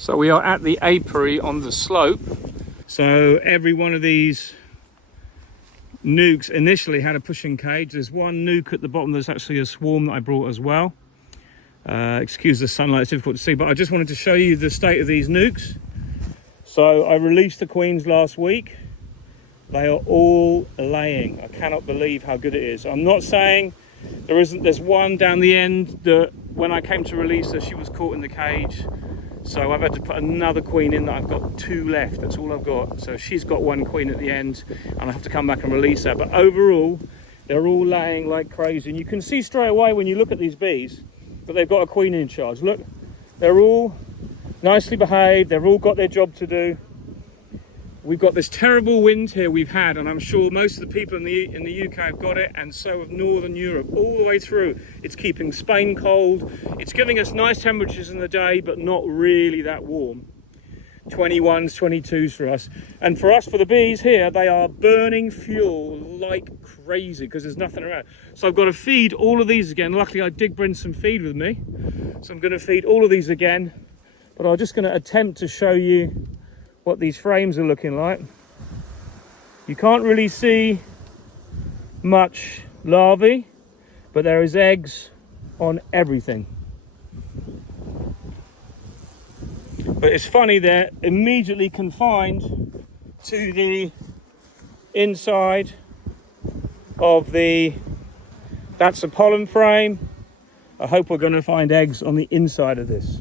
So we are at the apiary on the slope. So every one of these nukes initially had a pushing cage. There's one nuke at the bottom. There's actually a swarm that I brought as well. Excuse the sunlight, it's difficult to see, but I just wanted to show you the state of these nukes. So I released the queens last week. They are all laying. I cannot believe how good it is. I'm not saying there's one down the end that when I came to release her, she was caught in the cage. So I've had to put another queen in that I've got 2 left. That's all I've got. So she's got 1 queen at the end and I have to come back and release her. But overall, they're all laying like crazy. And you can see straight away when you look at these bees that they've got a queen in charge. Look, they're all nicely behaved. They've all got their job to do. We've got this terrible wind here we've had, and I'm sure most of the people in the UK have got it, and so have Northern Europe, all the way through. It's keeping Spain cold. It's giving us nice temperatures in the day, but not really that warm. 21s, 22s for us. And for us, for the bees here, they are burning fuel like crazy because there's nothing around. So I've got to feed all of these again. Luckily, I did bring some feed with me. So I'm going to feed all of these again. But I'm just going to attempt to show you what these frames are looking like. You can't really see much larvae, but there is eggs on everything. But it's funny, they're immediately confined to the inside of that's a pollen frame. I hope we're going to find eggs on the inside of this.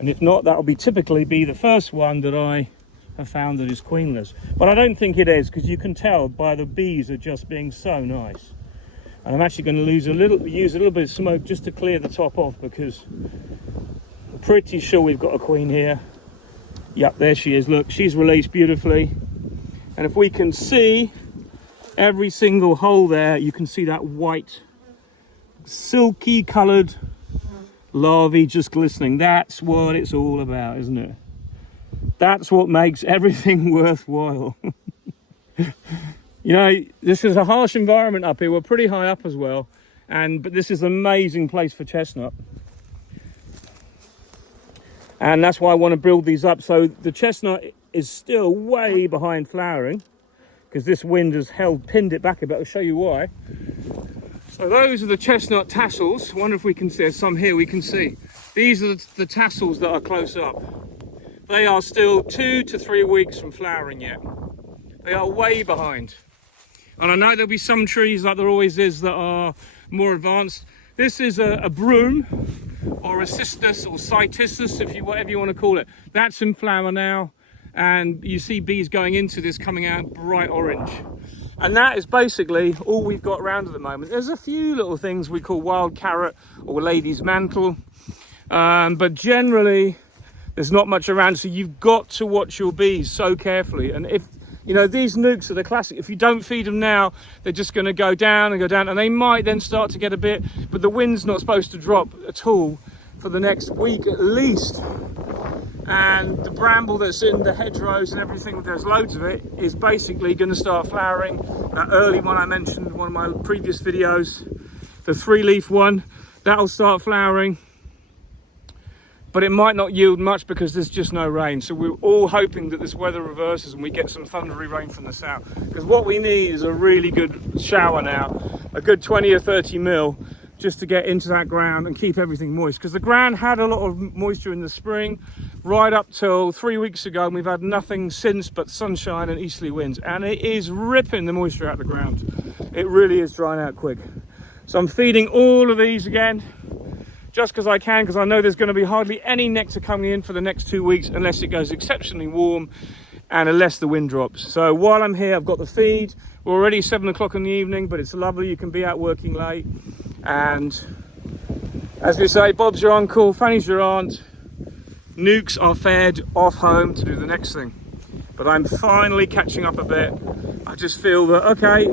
And if not, that'll typically be the first one that I have found that is queenless. But I don't think it is, because you can tell by the bees are just being so nice. And I'm actually going to use a little bit of smoke just to clear the top off, because I'm pretty sure we've got a queen here. Yep, there she is. Look, she's released beautifully. And if we can see every single hole there, you can see that white, silky coloured larvae just glistening. That's what it's all about, isn't it? That's what makes everything worthwhile. You know, this is a harsh environment up here. We're pretty high up as well, but this is an amazing place for chestnut, and that's why I want to build these up. So the chestnut is still way behind flowering because this wind has pinned it back a bit. I'll show you why. So those are the chestnut tassels. I wonder if we can see, there's some here we can see. These are the tassels that are close up. They are still 2 to 3 weeks from flowering yet. They are way behind. And I know there'll be some trees, like there always is, that are more advanced. This is a broom, or a cistus, or cytissus, whatever you want to call it. That's in flower now. And you see bees going into this coming out bright orange. And that is basically all we've got around at the moment. There's a few little things we call wild carrot or lady's mantle, but generally there's not much around. So you've got to watch your bees so carefully. And if you know, these nukes are the classic. If you don't feed them now, they're just going to go down and go down, and they might then start to get a bit, but the wind's not supposed to drop at all for the next week at least. And the bramble that's in the hedgerows and everything, there's loads of it, is basically going to start flowering. That early one I mentioned in one of my previous videos, the 3-leaf one, that'll start flowering. But it might not yield much because there's just no rain. So we're all hoping that this weather reverses and we get some thundery rain from the south. Because what we need is a really good shower now, a good 20 or 30 mil, just to get into that ground and keep everything moist. Because the ground had a lot of moisture in the spring, right up till 3 weeks ago, and we've had nothing since but sunshine and easterly winds. And it is ripping the moisture out of the ground. It really is drying out quick. So I'm feeding all of these again, just because I can, because I know there's going to be hardly any nectar coming in for the next 2 weeks unless it goes exceptionally warm and unless the wind drops. So while I'm here, I've got the feed. We're already 7 o'clock in the evening, but it's lovely. You can be out working late. And as we say, Bob's your uncle, Fanny's your aunt. Nukes are fed off home to do the next thing. But I'm finally catching up a bit. I just feel that, okay,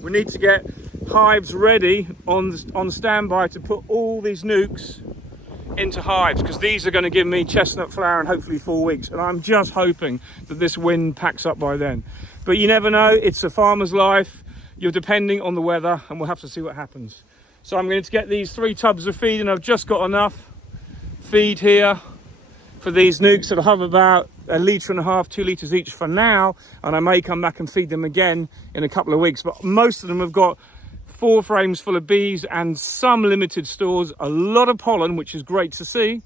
we need to get hives ready on standby to put all these nukes into hives, because these are going to give me chestnut flower in hopefully 4 weeks, and I'm just hoping that this wind packs up by then. But you never know, it's a farmer's life. You're depending on the weather, and we'll have to see what happens. So I'm going to get these 3 tubs of feed, and I've just got enough feed here for these nukes that'll have about 1.5 litres, 2 litres each for now, and I may come back and feed them again in a couple of weeks. But most of them have got 4 frames full of bees and some limited stores, a lot of pollen, which is great to see,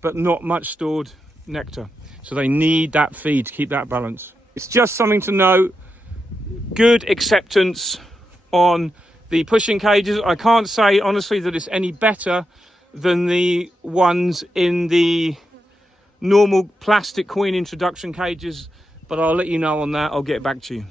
but not much stored nectar. So they need that feed to keep that balance. It's just something to note. Good acceptance on the pushing cages. I can't say honestly that it's any better than the ones in the normal plastic queen introduction cages, but I'll let you know on that. I'll get back to you.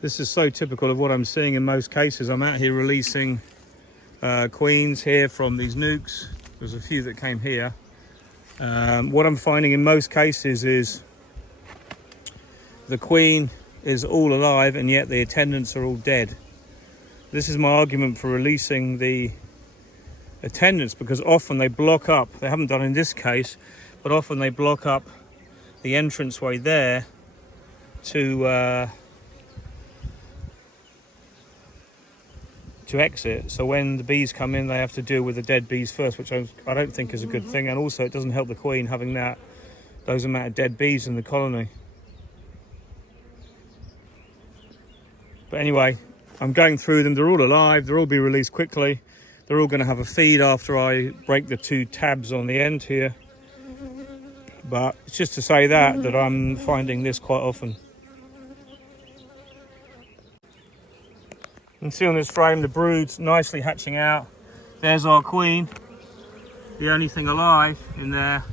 This is so typical of what I'm seeing in most cases. I'm out here releasing queens here from these nukes. There's a few that came here. What I'm finding in most cases is the queen is all alive and yet the attendants are all dead. This is my argument for releasing the attendants, because often they block up, they haven't done in this case, but often they block up the entranceway there to exit. So when the bees come in, they have to deal with the dead bees first, which I don't think is a good thing. And also it doesn't help the queen having those amount of dead bees in the colony. But anyway, I'm going through them. They're all alive. They'll all be released quickly. They're all going to have a feed after I break the 2 tabs on the end here. But it's just to say that I'm finding this quite often. You can see on this frame the brood's nicely hatching out. There's our queen, the only thing alive in there.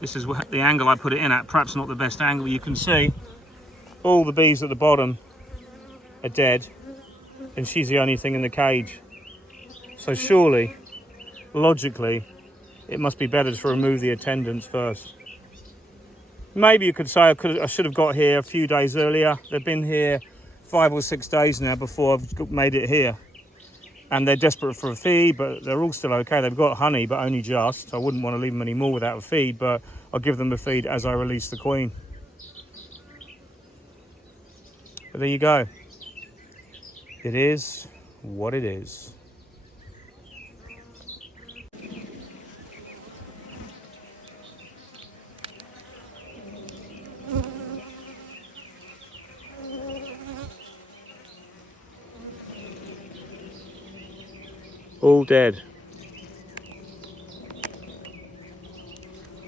This is the angle I put it in at, perhaps not the best angle. You can see all the bees at the bottom are dead, and she's the only thing in the cage. So surely, logically, it must be better to remove the attendants first. Maybe you could say I should have got here a few days earlier. They've been here 5 or 6 days now before I've made it here. And they're desperate for a feed, but they're all still okay. They've got honey, but only just. I wouldn't want to leave them any more without a feed, but I'll give them a feed as I release the queen. But there you go. It is what it is. All dead.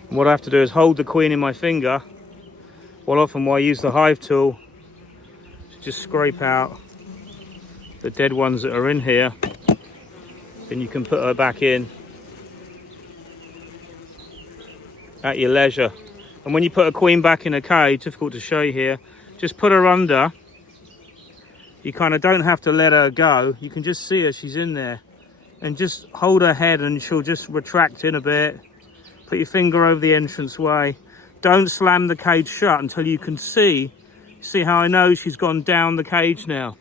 And what I have to do is hold the queen in my finger, while I use the hive tool to just scrape out the dead ones that are in here. Then you can put her back in at your leisure. And when you put a queen back in a cage, difficult to show you here, just put her under. You kind of don't have to let her go. You can just see her, she's in there. And just hold her head and she'll just retract in a bit. Put your finger over the entranceway. Don't slam the cage shut until you can see how I know she's gone down the cage now.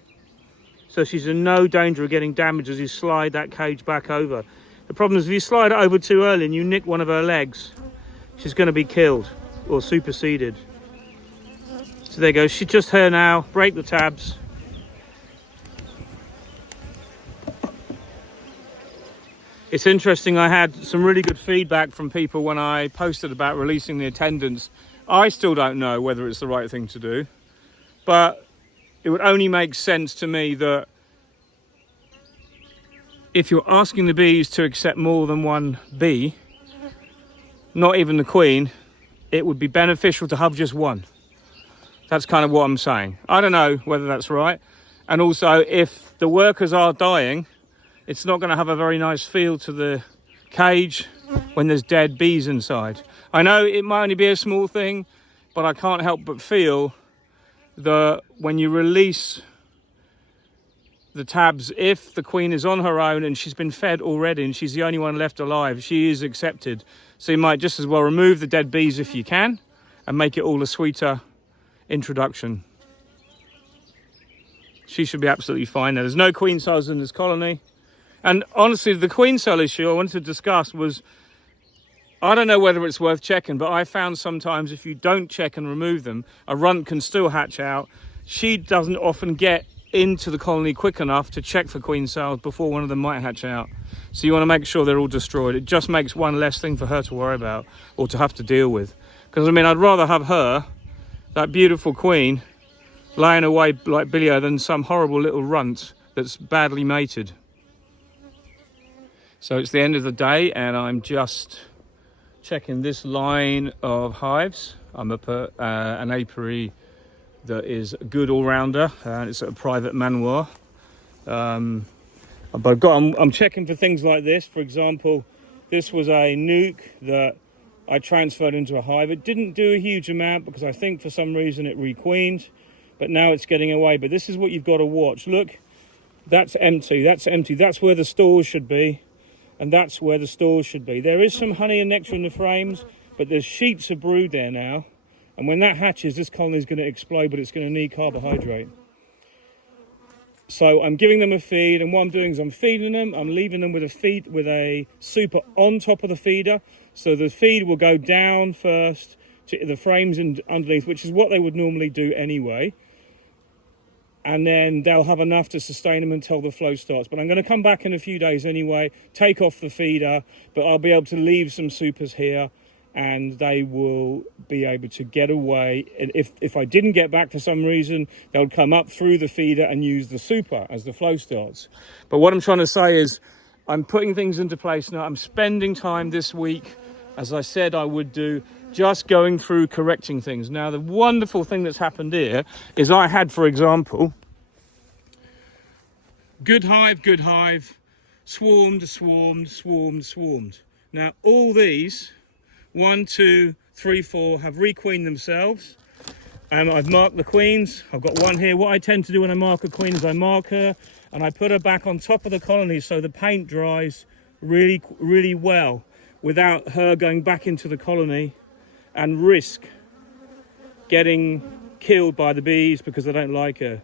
So she's in no danger of getting damaged as you slide that cage back over. The problem is if you slide it over too early and you nick one of her legs, she's going to be killed or superseded. So there you go, she's just here now. Break the tabs. It's interesting, I had some really good feedback from people when I posted about releasing the attendants. I still don't know whether it's the right thing to do, but it would only make sense to me that if you're asking the bees to accept more than one bee, not even the queen, it would be beneficial to have just one. That's kind of what I'm saying. I don't know whether that's right. And also, if the workers are dying, it's not going to have a very nice feel to the cage when there's dead bees inside. I know it might only be a small thing, but I can't help but feel that when you release the tabs, if the queen is on her own and she's been fed already and she's the only one left alive, she is accepted. So you might just as well remove the dead bees if you can and make it all a sweeter introduction. She should be absolutely fine. Now, there's no queen cells in this colony. And honestly, the queen cell issue I wanted to discuss was, I don't know whether it's worth checking, but I found sometimes if you don't check and remove them, a runt can still hatch out. She doesn't often get into the colony quick enough to check for queen cells before one of them might hatch out. So you want to make sure they're all destroyed. It just makes one less thing for her to worry about or to have to deal with. Because I mean, I'd rather have her, that beautiful queen, laying away like Billy-O than some horrible little runt that's badly mated. So it's the end of the day and I'm just checking this line of hives. I'm up at an apiary that is a good all-rounder, and it's a private manoir. But I'm checking for things like this. For example, this was a nuke that I transferred into a hive. It didn't do a huge amount because I think for some reason it requeened, but now it's getting away. But this is what you've got to watch. Look, that's empty, that's empty. That's where the stores should be, and that's where the stores should be. There is some honey and nectar in the frames, but there's sheets of brood there now. And when that hatches, this colony is going to explode, but it's going to need carbohydrate. So I'm giving them a feed, and what I'm doing is I'm feeding them. I'm leaving them with a super on top of the feeder. So the feed will go down first to the frames and underneath, which is what they would normally do anyway. And then they'll have enough to sustain them until the flow starts. But I'm going to come back in a few days anyway, take off the feeder, but I'll be able to leave some supers here, and they will be able to get away. And if I didn't get back for some reason, they'll come up through the feeder and use the super as the flow starts. But what I'm trying to say is I'm putting things into place now. I'm spending time this week, as I said I would do, just going through correcting things. Now, the wonderful thing that's happened here is I had, for example, good hive, swarmed. Now, all these 1, 2, 3, 4 have requeened themselves. I've marked the queens. I've got one here. What I tend to do when I mark a queen is I mark her and I put her back on top of the colony so the paint dries really, really well without her going back into the colony and risk getting killed by the bees because they don't like her.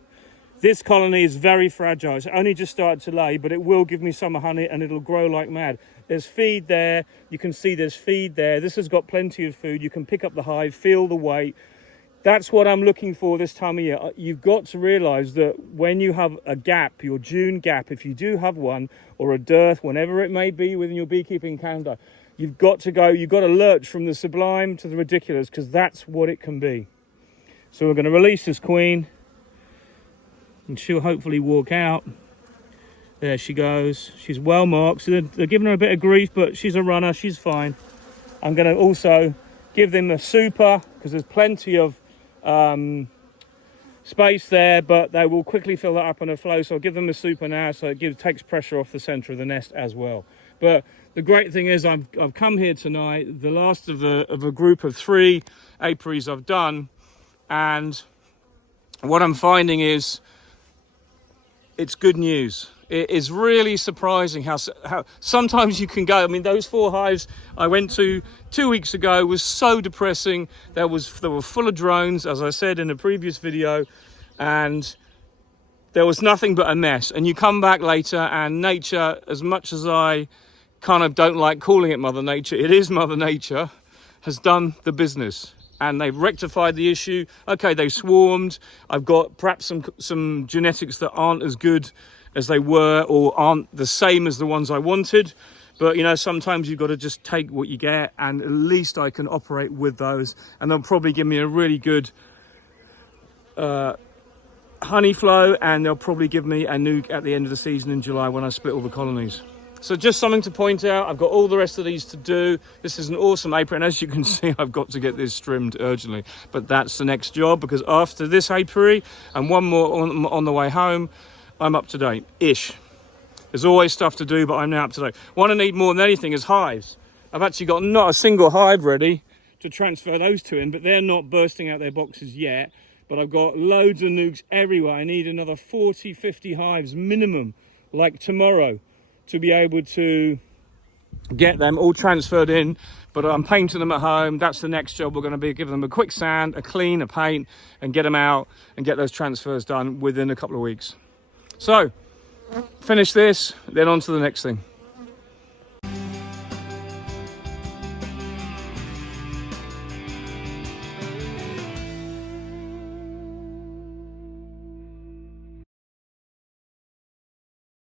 This colony is very fragile. It's only just started to lay, but it will give me summer honey and it'll grow like mad. There's feed there. You can see there's feed there. This has got plenty of food. You can pick up the hive, feel the weight. That's what I'm looking for this time of year. You've got to realise that when you have a gap, your June gap, if you do have one, or a dearth, whenever it may be within your beekeeping calendar, you've got to lurch from the sublime to the ridiculous, because that's what it can be. So we're going to release this queen, and she'll hopefully walk out. There she goes. She's well marked. So they're giving her a bit of grief, but she's a runner. She's fine. I'm going to also give them a super, because there's plenty of space there, but they will quickly fill that up on a flow. So I'll give them a super now, so it takes pressure off the centre of the nest as well. But the great thing is I've come here tonight, the last of a group of 3 apiaries I've done, and what I'm finding is it's good news. It is really surprising how sometimes you can go. I mean, those 4 hives I went to 2 weeks ago was so depressing. They were full of drones, as I said in a previous video, and there was nothing but a mess. And you come back later and nature, as much as I kind of don't like calling it Mother Nature, it is Mother Nature, has done the business. And they've rectified the issue. Okay, they swarmed. I've got perhaps some genetics that aren't as good as they were, or aren't the same as the ones I wanted. But, you know, sometimes you've got to just take what you get, and at least I can operate with those. And they'll probably give me a really good honey flow, and they'll probably give me a nuke at the end of the season in July when I split all the colonies. So just something to point out. I've got all the rest of these to do. This is an awesome apiary, and as you can see, I've got to get this trimmed urgently. But that's the next job, because after this apiary and one more on the way home, I'm up to date-ish. There's always stuff to do, but I'm now up to date. What I need more than anything is hives. I've actually got not a single hive ready to transfer those 2 in, but they're not bursting out their boxes yet. But I've got loads of nukes everywhere. I need another 40, 50 hives minimum, like tomorrow, to be able to get them all transferred in. But I'm painting them at home. That's the next job. We're going to be giving them a quick sand, a clean, a paint, and get them out and get those transfers done within a couple of weeks. So, finish this, then on to the next thing.